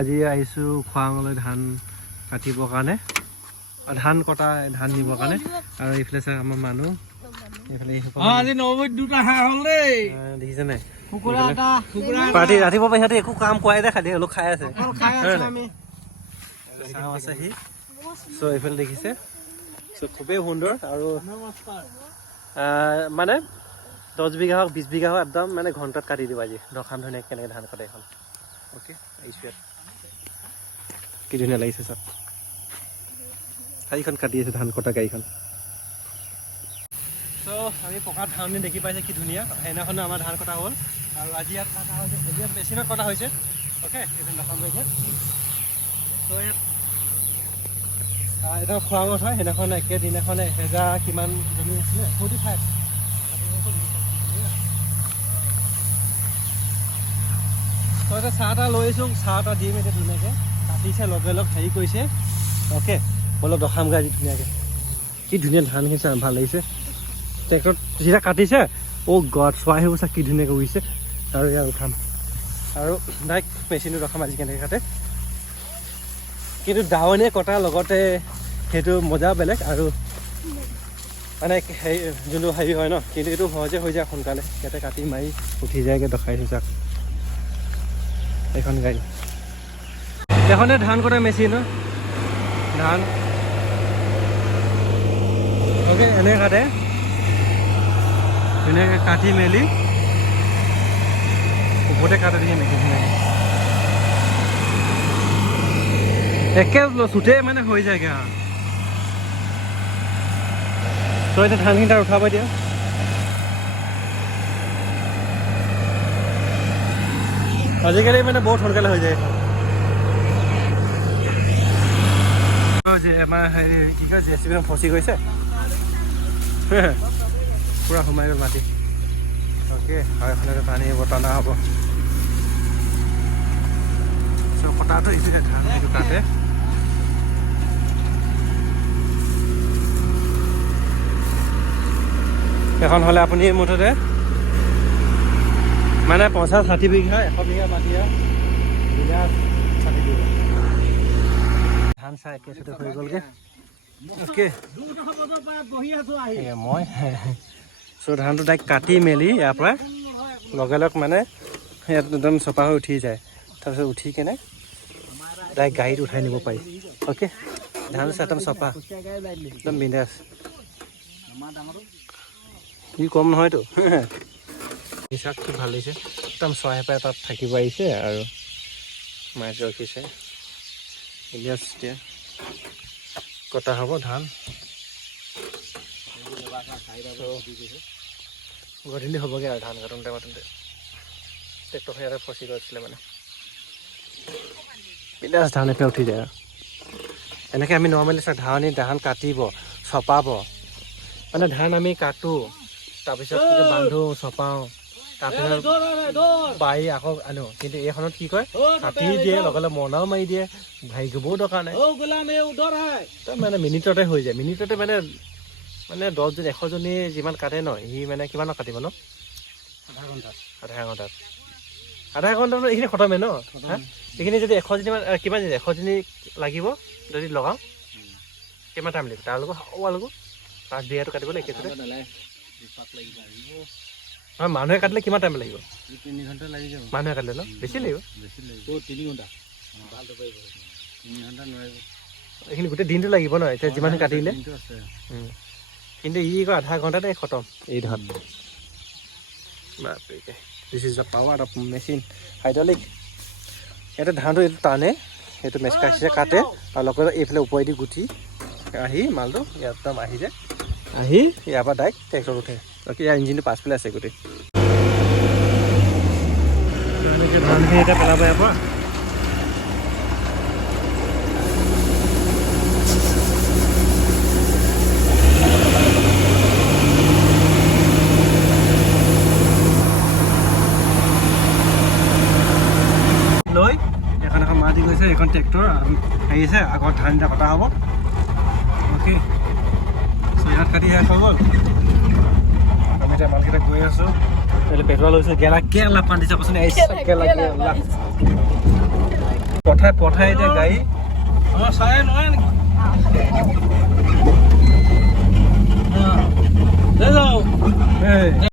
আজি আহিছোঁ খোৱাঙলৈ ধান কাটিবৰ কাৰণে, ধান কটা ধান নিবৰ কাৰণে। আৰু এইফালে চাওক আমাৰ মানুহ, এইফালে দেখিছে নাই ৰাতিপুৱা সিহঁতে একো কাম কৰাই দে, খালি অলপ খাই আছে। চ' এইফালে দেখিছে, চ' খুবেই সুন্দৰ। আৰু মানে 10 বিঘা হওক 20 বিঘা হওক একদম মানে ঘণ্টাত কাটি দিব আজি। দখান ধুনীয়া কেনেকৈ ধান কাটে এখন। অ'কে, আহিছোঁ ইয়াত কি ধুনীয়া লাগিছে চাওক, গাড়ীখন কাটি আছে ধান কটা গাড়ীখন। চ' আমি পকাত ধান দেখি পাইছে কি ধুনীয়া। সেইদিনাখনো আমাৰ ধান কটা হ'ল আৰু আজি ইয়াত কটা হৈছে, ইয়াত মেচিনত কটা হৈছে। অ'কে, এইটো দেখাম গৈছে। চ' ইয়াত এটা খোৱাঙত হয়, সেইদিনাখন একেদিনাখন 1000 কিমান জমি আছিলে, 45। ত' এতিয়া চাহ এটা লৈ আহিছোঁ, চাহ এটা দিম এতিয়া ধুনীয়াকৈ। কাটিছে লগে লগ হেৰি কৰিছে। অ'কে, অলপ দখামগৈ আজি ধুনীয়াকৈ। কি ধুনীয়া ধান হৈছে, ভাল লাগিছে। ট্ৰেক্টৰত যেতিয়া কাটিছে, অ' গড চোৱাই আহিব চাওক কি ধুনীয়াকৈ উৰিছে। আৰু ইয়াত উঠাম আৰু ডাইৰেক্ট মেচিনটো ৰখাম আজি কেনেকৈ কাটে। কিন্তু দাৱনীয়ে কটাৰ লগতে সেইটো মজা বেলেগ। আৰু মানে হেৰি যোনটো হেৰি হয় ন, কিন্তু এইটো সহজে হৈ যায় সোনকালে। ইয়াতে কাটি মাৰি উঠি যায়গৈ। দেখাইছোঁ চাওক এইখন গাড়ী, এখনে ধান কটা মেচিন হয় ধান। অ'কে, এনেকৈ কাটে ধুনীয়াকৈ কাটি মেলি ওপৰতে কাটে দিয়ে মেচিন একে চুটে মানে হৈ যায়গৈ আৰু। তই এতিয়া ধানখিনি তাৰ উঠাব দিয়া। আজিকালি মানে বহুত সোনকালে হৈ যায়। যে আমাৰ হেৰি কি কয় JCB ফচি গৈছে, পূৰা সোমাই গ'ল মাটি। অ'কে, হয় এখনতে পানী হ'ব, টানা হ'ব। চ' কটাটো এইটোহে ধান, এইটো কাটে। এখন হ'লে আপুনি মুঠতে মানে 50-60 বিঘা 100 বিঘা মাটি বিঘা 60 বিঘা ধান চাই একেচতে হৈ গ'লগৈ। অ'কে, মই চ' ধানটো ডাইৰেক্ট কাটি মেলি ইয়াৰ পৰা লগে লগ মানে ইয়াত একদম চপা হৈ উঠি যায়। তাৰপিছত উঠি কেনে ডাইৰেক্ট গাড়ীত উঠাই নিব পাৰি। অ'কে, ধান একদম চপা, একদম বিন্দাছ। কি কম নহয়তো। চাওক কি ভাল লাগিছে, একদম চৰাই পাই তাত থাকিব আহিছে আৰু মাছ ৰখিছে। এতিয়া কটা হ'ব ধান। গধূলি হ'বগৈ আৰু ধান কাটোতে মাটোতে। ট্ৰেক্টৰখন ইয়াতে ফচি গৈছিলে মানে বিন্দাছ ধান এফালে উঠি যায়। এনেকৈ আমি নৰ্মেলি চাওক ধান কাটিব, চপাব, মানে ধান আমি কাটো, তাৰপিছত বান্ধো, চপাওঁ, তাৰপিছত বাৰী আকৌ আনো। কিন্তু এইখনত কি কয়, কাটি দিয়ে লগে লগে মৰণাও মাৰি দিয়ে, ভাই গবও দৰকাৰ নাই, মানে মিনিটতে হৈ যায়। মিনিটতে মানে 10 100জনী যিমান কাটে ন, সি মানে কিমানত কাটিব ন? আধা ঘণ্টাত এইখিনি খতমে ন। এইখিনি যদি 100জনী কিমান 100জনী লাগিব যদি লগাওঁ, কিমান টাইম লাগিব? তেওঁলোকো 5 বিঘাটো কাটিব লাগিব। হয়, মানুহে কাটিলে কিমান টাইম লাগিব? 3 ঘণ্টা লাগি যাব। মানুহে কাটিলে ন বেছি লাগিব, 3 ঘণ্টা এইখিনি গোটেই দিনটো লাগিব ন, এতিয়া যিমান কাটিলে। কিন্তু ই কয় আধা ঘণ্টাতে খতম এই ধান। This is the power of machine, hydraulic. ইয়াতে ধানটো এইটো টানে, সেইটো মেচকাইছে কাটে, আৰু লগতে এইফালে ওপৰেদি গুঠি আহি মালটো ইয়াত একদম আহি যায়, আহি ইয়াৰ পৰা ডাইৰেক্ট ট্ৰেক্টৰত উঠে। বাকী ইয়াৰ ইঞ্জিনটো পাছফালে আছে গোটেই। ধানখিনি এতিয়া পেলাব ইয়াৰ পৰা। লৈ এখন মাটি গৈছে, এখন ট্ৰেক্টৰ আহিছে, আগত ধান এটা কটা হ'ব। অ'কে, ইয়াত কাটি শেষ হৈ গ'ল। আমি এতিয়া মালকেইটা গৈ আছোঁ। পেট্ৰল লৈছোঁ, গেলা পানী চাবচোন, গেলা পঠাই এতিয়া গাড়ী আমাৰ চাই নহয় নেকি লৈ যাওঁ এই